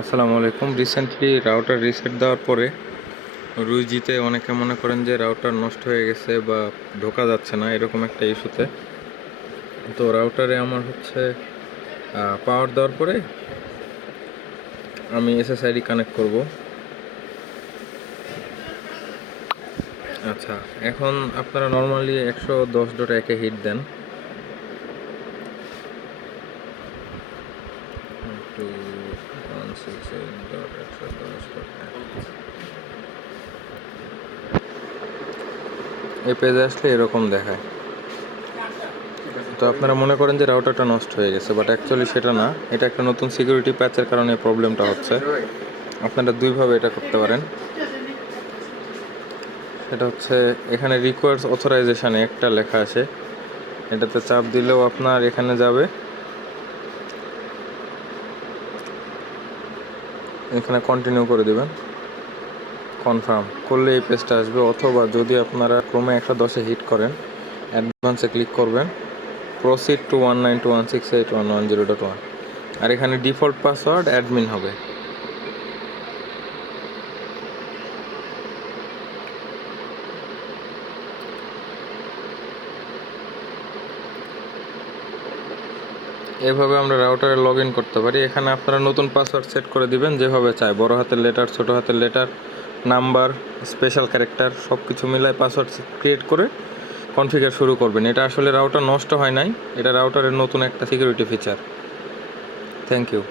আসসালামু আলাইকুম। Recently router reset দেওয়ার পরে রুইজিতে অনেকে মনে করেন যে রাউটার নষ্ট হয়ে গেছে বা ঢোকা যাচ্ছে না, এরকম একটা ইস্যুতে। তো রাউটারে আমার পাওয়ার দেওয়ার পরে আমি SSID কানেক্ট করব। আচ্ছা, এখন আপনারা নর্মালি 110.1 হিট দেন। এই পেজে আসলে এরকম দেখায়। তো আপনারা মনে করেন যে রাউটারটা নষ্ট হয়ে গেছে, বাট অ্যাকচুয়ালি সেটা না। এটা একটা নতুন সিকিউরিটি প্যাচের কারণে প্রবলেমটা হচ্ছে। আপনারা দুইভাবে এটা করতে পারেন। এটা হচ্ছে এখানে রিকোয়ার্স অথরাইজেশানে একটা লেখা আছে, এটাতে চাপ দিলেও আপনার এখানে যাবে, এখানে কন্টিনিউ করে দিবেন। কনফার্ম করলে এই পেজটা আসবে। অথবা যদি আপনারা ক্রমে 110-এ হিট করেন, অ্যাডভান্সে ক্লিক করবেন, প্রসিড টু 192.168.110.1, আর এখানে ডিফল্ট পাসওয়ার্ড অ্যাডমিন হবে। এভাবে আমরা রাউটারে লগ ইন করতে পারি। এখানে আপনারা নতুন পাসওয়ার্ড সেট করে দিবেন যেভাবে চায়, বড় হাতের লেটার, ছোট হাতের লেটার, নাম্বার, স্পেশাল ক্যারেক্টার সব কিছু মিলায় পাসওয়ার্ড ক্রিয়েট করে কনফিগার শুরু করবেন। এটা আসলে রাউটার নষ্ট হয় নাই, এটা রাউটারের নতুন একটা সিকিউরিটি ফিচার। Thank you.